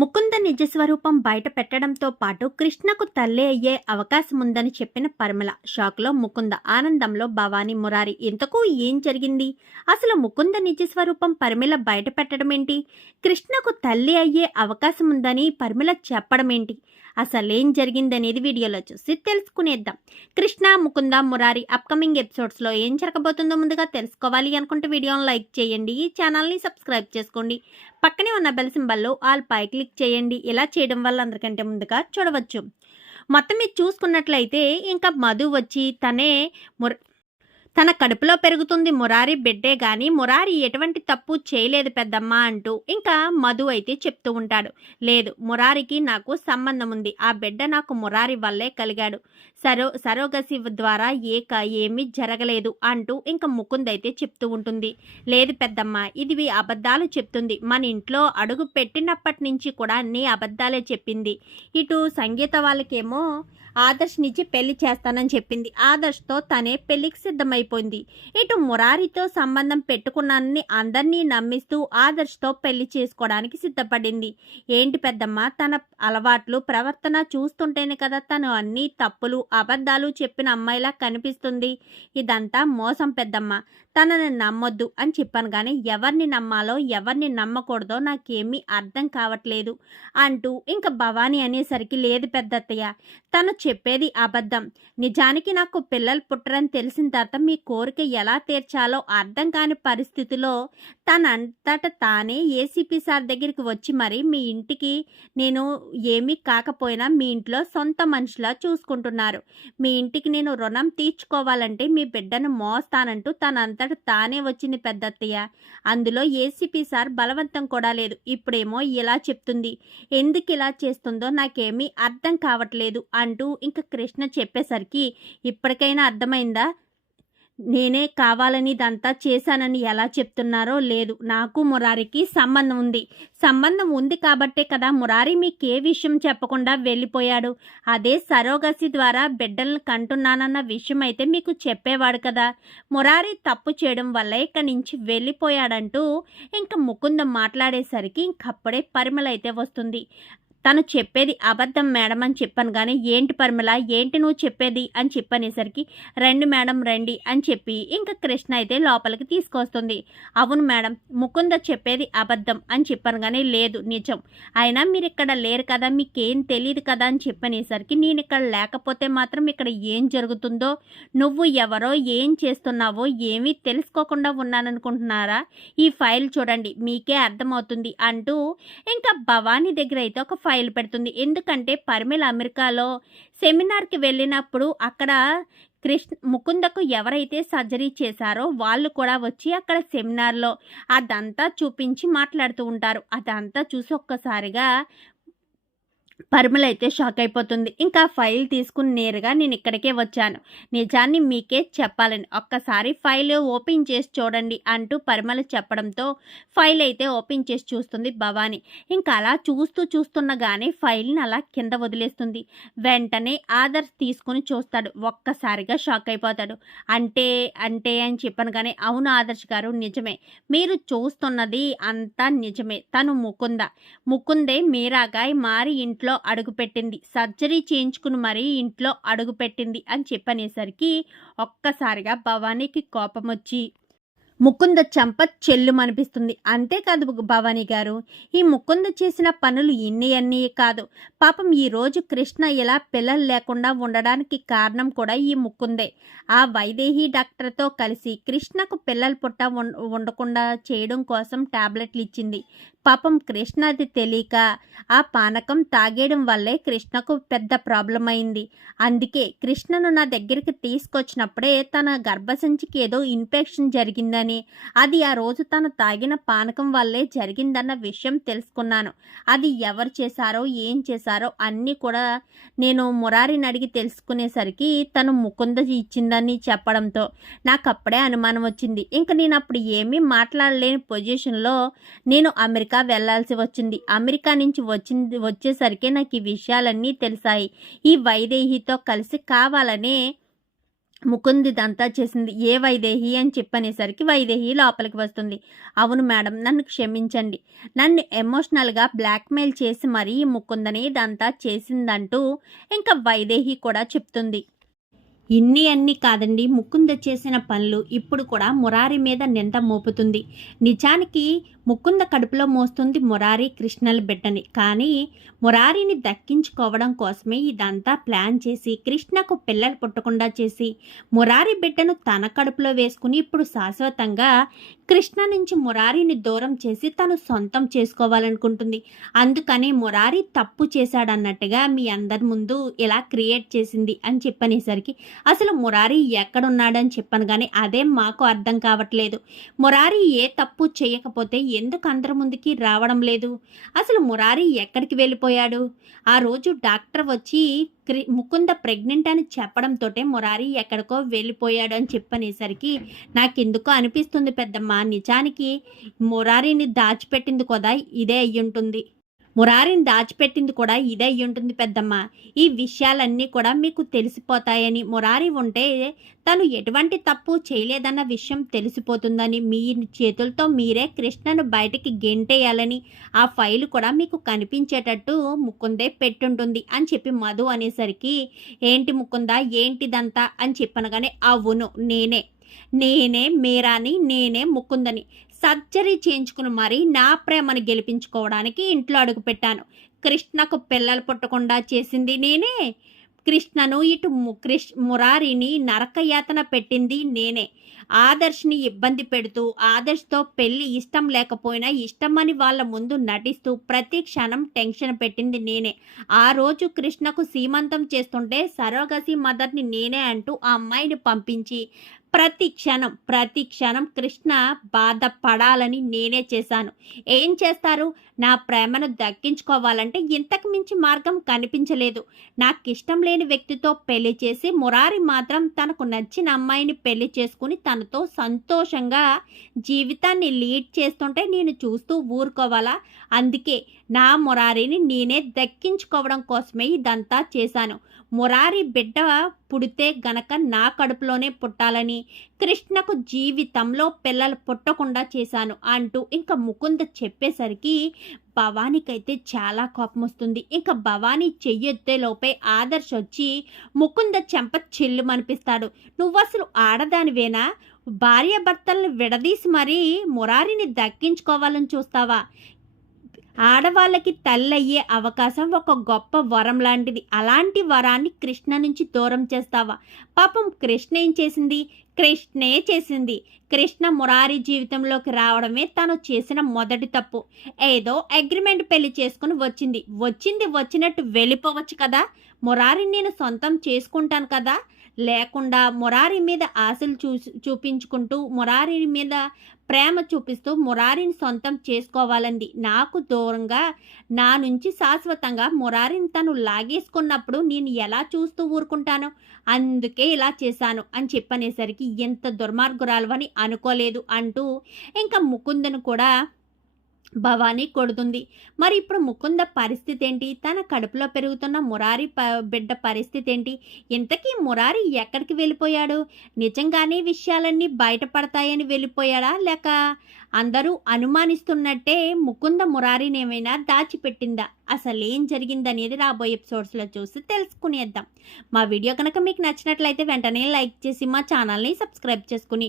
ముకుంద నిజస్వరూపం బయట పెట్టడంతో పాటు కృష్ణకు తల్లి అయ్యే అవకాశం ఉందని చెప్పిన పరిమళ. షాక్లో ముకుంద ఆనందంలో భవానీ మురారి ఇంతకు ఏం జరిగింది? అసలు ముకుంద నిజస్వరూపం పరిమళ బయట పెట్టడం ఏంటి కృష్ణకు తల్లి అయ్యే అవకాశం ఉందని పరిమళ చెప్పడం ఏంటి అసలేం జరిగిందనేది వీడియోలో చూసి తెలుసుకునేద్దాం. కృష్ణ ముకుంద మురారి అప్కమింగ్ ఎపిసోడ్స్లో ఏం జరగబోతుందో ముందుగా తెలుసుకోవాలి అనుకుంటే వీడియోని లైక్ చేయండి ఈ ఛానల్ని సబ్స్క్రైబ్ చేసుకోండి. పక్కనే ఉన్న బెల్ సింబల్లో ఆల్ పై క్లిక్ చేయండి. ఇలా చేయడం వల్ల అందరికంటే ముందుగా చూడవచ్చు. మొత్తం మీరు చూసుకున్నట్లయితే ఇంకా మధు వచ్చి తనే ముర తన కడుపులో పెరుగుతుంది. మురారి బిడ్డే కానీ మురారి ఎటువంటి తప్పు చేయలేదు పెద్దమ్మ అంటూ ఇంకా మధు అయితే చెప్తూ ఉంటాడు. లేదు మురారికి నాకు సంబంధం ఉంది. ఆ బిడ్డ నాకు మురారి వల్లే కలిగాడు. సరో సరోగసి ద్వారా ఏక ఏమీ జరగలేదు అంటూ ఇంకా ముకుంద్ అయితే చెప్తూ ఉంటుంది. లేదు పెద్దమ్మ ఇది అబద్ధాలు చెప్తుంది. మన ఇంట్లో అడుగు పెట్టినప్పటి నుంచి కూడా అన్ని అబద్ధాలే చెప్పింది. ఇటు సంగీత వాళ్ళకేమో ఆదర్శ్ నుంచి పెళ్ళి చేస్తానని చెప్పింది. ఆదర్శ్తో తనే పెళ్ళికి సిద్ధమైపోయింది. ఇటు మురారితో సంబంధం పెట్టుకున్నానని అందరినీ నమ్మిస్తూ ఆదర్శ్తో పెళ్ళి చేసుకోవడానికి సిద్ధపడింది. ఏంటి పెద్దమ్మ తన అలవాట్లు ప్రవర్తన చూస్తుంటేనే కదా తను అన్ని తప్పులు అబద్ధాలు చెప్పిన అమ్మాయిలా కనిపిస్తుంది. ఇదంతా మోసం పెద్దమ్మ. తనని నమ్మొద్దు అని చెప్పాను. కానీ ఎవరిని నమ్మాలో ఎవరిని నమ్మకూడదో నాకేమీ అర్థం కావట్లేదు అంటూ ఇంకా భవానీ అనేసరికి లేదు పెద్దత్తయ్య తను చెప్పేది అబద్ధం. నిజానికి నాకు పిల్లలు పుట్టరని తెలిసిన తర్వాత మీ కోరిక ఎలా తీర్చాలో అర్థం కాని పరిస్థితిలో తనంతట తానే ఏసీపీ సార్ దగ్గరికి వచ్చి మరి మీ ఇంటికి నేను ఏమీ కాకపోయినా మీ ఇంట్లో సొంత మనిషిలా చూసుకుంటున్నారు. మీ ఇంటికి నేను రుణం తీర్చుకోవాలంటే మీ బిడ్డను మోస్తానంటూ తనంతట తానే వచ్చింది పెద్దత్తయ్య. అందులో ఏసీపీ సార్ బలవంతం కూడా లేదు. ఇప్పుడేమో ఇలా చెప్తుంది. ఎందుకు ఇలా చేస్తుందో నాకేమీ అర్థం కావట్లేదు అంటూ ఇంకా కృష్ణ చెప్పేసరికి ఇప్పటికైనా అర్థమైందా? నేనే కావాలని ఇదంతా చేశానని ఎలా చెప్తున్నారో లేదు. నాకు మురారికి సంబంధం ఉంది. సంబంధం ఉంది కాబట్టే కదా మురారి మీకు ఏ విషయం చెప్పకుండా వెళ్ళిపోయాడు. అదే సరోగసి ద్వారా బిడ్డలను కంటున్నానన్న విషయం అయితే మీకు చెప్పేవాడు కదా. మురారి తప్పు చేయడం వల్ల ఇక్కడి నుంచి వెళ్ళిపోయాడంటూ ఇంకా ముకుందం మాట్లాడేసరికి ఇంకప్పుడే పరిమళ అయితే వస్తుంది. తను చెప్పేది అబద్ధం మేడం అని చెప్పాను కానీ ఏంటి పరిమళ? ఏంటి నువ్వు చెప్పేది? అని చెప్పనేసరికి రండి మేడం రండి అని చెప్పి ఇంకా కృష్ణ అయితే లోపలికి తీసుకొస్తుంది. అవును మేడం ముకుంద చెప్పేది అబద్ధం అని చెప్పాను కానీ లేదు నిజం. అయినా మీరు ఇక్కడ లేరు కదా మీకేం తెలియదు కదా అని చెప్పనేసరికి నేను ఇక్కడ లేకపోతే మాత్రం ఇక్కడ ఏం జరుగుతుందో? నువ్వు ఎవరో ఏం చేస్తున్నావో ఏమీ తెలుసుకోకుండా ఉన్నాననుకుంటున్నారా? ఈ ఫైల్ చూడండి మీకే అర్థమవుతుంది అంటూ ఇంకా భవానీ దగ్గర అయితే ఒక ఫైల్ పెడుతుంది. ఎందుకంటే పర్మిల అమెరికాలో సెమినార్కి వెళ్ళినప్పుడు అక్కడ కృష్ణ ముకుందకు ఎవరైతే సర్జరీ చేశారో వాళ్ళు కూడా వచ్చి అక్కడ సెమినార్లో అదంతా చూపించి మాట్లాడుతూ ఉంటారు. అదంతా చూసి ఒక్కసారిగా పరిమళ అయితే షాక్ అయిపోతుంది. ఇంకా ఫైల్ తీసుకుని నేరుగా నేను ఇక్కడికే వచ్చాను. నిజాన్ని మీకే చెప్పాలని. ఒక్కసారి ఫైల్ ఓపెన్ చేసి చూడండి అంటూ పరిమళ చెప్పడంతో ఫైల్ అయితే ఓపెన్ చేసి చూస్తుంది భవానీ. ఇంకా అలా చూస్తూ చూస్తుండగానే ఫైల్ని అలా కింద వదిలేస్తుంది. వెంటనే ఆదర్శ్ తీసుకుని చూస్తాడు. ఒక్కసారిగా షాక్ అయిపోతాడు. అంటే అంటే అని చెప్పాను కానీ అవును ఆదర్శ్ గారు నిజమే. మీరు చూస్తున్నది అంతా నిజమే. తను ముకుంద. ముకుందే మీరాగా మారి ఇంట్లో అడుగుపెట్టింది. సర్జరీ చేయించుకుని మరీ ఇంట్లో అడుగుపెట్టింది అని చెప్పనేసరికి ఒక్కసారిగా భవానీకి కోపం వచ్చి ముకుంద చంప చెల్లుమనిపిస్తుంది. అంతేకాదు భవానీ గారు ఈ ముకుంద చేసిన పనులు ఇన్ని అన్నీ కాదు. పాపం ఈ రోజు కృష్ణ ఇలా పిల్లలు లేకుండా ఉండడానికి కారణం కూడా ఈ ముకుందే. ఆ వైదేహి డాక్టర్తో కలిసి కృష్ణకు పిల్లలు పుట్ట ఉండకుండా చేయడం కోసం టాబ్లెట్లు ఇచ్చింది. పాపం కృష్ణ అది తెలియక ఆ పానకం తాగేయడం వల్లే కృష్ణకు పెద్ద ప్రాబ్లం అయింది అందుకే కృష్ణను నా దగ్గరికి తీసుకొచ్చినప్పుడే తన గర్భసంచికి ఏదో ఇన్ఫెక్షన్ జరిగిందని అది ఆ రోజు తను తాగిన పానకం వల్లే జరిగిందన్న విషయం తెలుసుకున్నాను. అది ఎవరు చేశారో ఏం చేశారో అన్నీ కూడా నేను మురారిని అడిగి తెలుసుకునేసరికి తను ముకుంద ఇచ్చిందని చెప్పడంతో నాకు అప్పుడే అనుమానం వచ్చింది. ఇంకా నేను అప్పుడు ఏమీ మాట్లాడలేని పొజిషన్లో నేను అమెరికా వెళ్ళాల్సి వచ్చింది. అమెరికా నుంచి వచ్చింది వచ్చేసరికి నాకు ఈ విషయాలన్నీ తెలిసాయి. ఈ వైదేహితో కలిసి కావాలనే ముకుంద్ ఇదంతా చేసింది. ఏ వైదేహి అని చెప్పనేసరికి వైదేహి లోపలికి వస్తుంది. అవును మేడం నన్ను క్షమించండి. నన్ను ఎమోషనల్గా బ్లాక్మెయిల్ చేసి మరీ ఈ ముకుందని ఇదంతా చేసిందంటూ ఇంకా వైదేహి కూడా చెప్తుంది. ఇన్ని అన్ని కాదండి ముకుంద చేసిన పనులు ఇప్పుడు కూడా మురారి మీద నింద మోపుతుంది. నిజానికి ముకుంద కడుపులో మోస్తుంది మురారి కృష్ణల బిడ్డని. కానీ మురారిని దక్కించుకోవడం కోసమే ఇదంతా ప్లాన్ చేసి కృష్ణకు పిల్లలు పుట్టకుండా చేసి మురారి బిడ్డను తన కడుపులో వేసుకుని ఇప్పుడు శాశ్వతంగా కృష్ణ నుంచి మురారిని దూరం చేసి తను సొంతం చేసుకోవాలనుకుంటుంది. అందుకని మురారి తప్పు చేశాడన్నట్టుగా మీ అందరి ముందు ఇలా క్రియేట్ చేసింది అని చెప్పనేసరికి అసలు మురారి ఎక్కడున్నాడని చెప్పాను కానీ అదేం మాకు అర్థం కావట్లేదు. మురారి ఏ తప్పు చేయకపోతే ఎందుకు అందరి ముందుకి రావడం లేదు? అసలు మురారి ఎక్కడికి వెళ్ళిపోయాడు? ఆ రోజు డాక్టర్ వచ్చి క్రి ముకుంద ప్రెగ్నెంట్ అని చెప్పడంతో మురారి ఎక్కడికో వెళ్ళిపోయాడు అని చెప్పనేసరికి నాకెందుకో అనిపిస్తుంది పెద్దమ్మ. నిజానికి మురారిని దాచిపెట్టింది కదా ఇదే అయ్యుంటుంది. మురారిని దాచిపెట్టింది కూడా ఇదే ఉంటుంది పెద్దమ్మ. ఈ విషయాలన్నీ కూడా మీకు తెలిసిపోతాయని మురారి ఉంటే తను ఎటువంటి తప్పు చేయలేదన్న విషయం తెలిసిపోతుందని మీ చేతులతో మీరే కృష్ణను బయటికి గెంటేయాలని ఆ ఫైల్ కూడా మీకు కనిపించేటట్టు ముకుందే పెట్టుంటుంది అని చెప్పి మధు అనేసరికి ఏంటి ముకుందా? ఏంటిదంతా? అని చెప్పనగానే అవును నేనే. నేనే మీరాని నేనే ముకుందని. సర్జరీ చేయించుకుని మరీ నా ప్రేమను గెలిపించుకోవడానికి ఇంట్లో అడుగుపెట్టాను కృష్ణకు పిల్లలు పుట్టకుండా చేసింది నేనే. కృష్ణను ఇటు క్రిష్ కృష్ మురారిని నరకయాతన పెట్టింది నేనే. ఆదర్శ్ని ఇబ్బంది పెడుతూ ఆదర్శ్తో పెళ్ళి ఇష్టం లేకపోయినా ఇష్టమని వాళ్ళ ముందు నటిస్తూ ప్రతి క్షణం టెన్షన్ పెట్టింది నేనే. ఆ రోజు కృష్ణకు సీమంతం చేస్తుంటే సరోగసి మదర్ని నేనే అంటూ ఆ అమ్మాయిని పంపించి ప్రతి క్షణం ప్రతి క్షణం కృష్ణ బాధపడాలని నేనే చేశాను. ఏం చేస్తారు? నా ప్రేమను దక్కించుకోవాలంటే ఇంతకు మించి మార్గం కనిపించలేదు. నాకు ఇష్టం లేని వ్యక్తితో పెళ్ళి చేసి మురారి మాత్రం తనకు నచ్చిన అమ్మాయిని పెళ్ళి చేసుకుని తనతో సంతోషంగా జీవితాన్ని లీడ్ చేస్తుంటే నేను చూస్తూ ఊరుకోవాలా? అందుకే నా మురారిని నేనే దక్కించుకోవడం కోసమే ఇదంతా చేశాను. మురారి బిడ్డ పుడితే గనక నా కడుపులోనే పుట్టాలని కృష్ణకు జీవితంలో పిల్లలు పుట్టకుండా చేశాను అంటూ ఇంకా ముకుంద చెప్పేసరికి భవానీకైతే చాలా కోపం వస్తుంది ఇంకా భవానీ చెయ్యొత్తే లోపే ఆదర్శ్ వచ్చి ముకుంద చెంప చెల్లు అనిపిస్తాడు నువ్వు అసలు ఆడదానివేనా? భార్యాభర్తలను విడదీసి మరీ మురారిని దక్కించుకోవాలని చూస్తావా? ఆడవాళ్ళకి తల్లయ్యే అవకాశం ఒక గొప్ప వరం లాంటిది. అలాంటి వరాన్ని కృష్ణ నుంచి దూరం చేస్తావా? పాపం కృష్ణ ఏం చేసింది? కృష్ణే చేసింది. కృష్ణ మురారి జీవితంలోకి రావడమే తను చేసిన మొదటి తప్పు. ఏదో అగ్రిమెంట్ పెళ్ళి చేసుకుని వచ్చింది. వచ్చింది వచ్చినట్టు వెళ్ళిపోవచ్చు కదా? మురారిని నేను సొంతం చేసుకుంటాను కదా? లేకుండా మురారి మీద ఆశలు చూ చూపించుకుంటూ మురారి మీద ప్రేమ చూపిస్తూ మురారిని సొంతం చేసుకోవాలంది. నాకు దూరంగా నా నుంచి శాశ్వతంగా మురారిని తను లాగేసుకున్నప్పుడు నేను ఎలా చూస్తూ ఊరుకుంటాను? అందుకే ఇలా చేశాను అని చెప్పనేసరికి ఎంత దుర్మార్గురాలు అని అనుకోలేదు అంటూ ఇంకా ముకుందను కూడా భవానీ కొడుతుంది. మరి ఇప్పుడు ముకుంద పరిస్థితి ఏంటి తన కడుపులో పెరుగుతున్న మురారి ప బిడ్డ పరిస్థితి ఏంటి ఇంతకీ మురారి ఎక్కడికి వెళ్ళిపోయాడు? నిజంగానే విషయాలన్నీ బయటపడతాయని వెళ్ళిపోయాడా? లేక అందరూ అనుమానిస్తున్నట్టే ముకుంద మురారిని ఏమైనా దాచిపెట్టిందా? అసలు ఏం జరిగిందనేది రాబోయే ఎపిసోడ్స్లో చూసి తెలుసుకునేద్దాం. మా వీడియో కనుక మీకు నచ్చినట్లయితే వెంటనే లైక్ చేసి మా ఛానల్ని సబ్స్క్రైబ్ చేసుకుని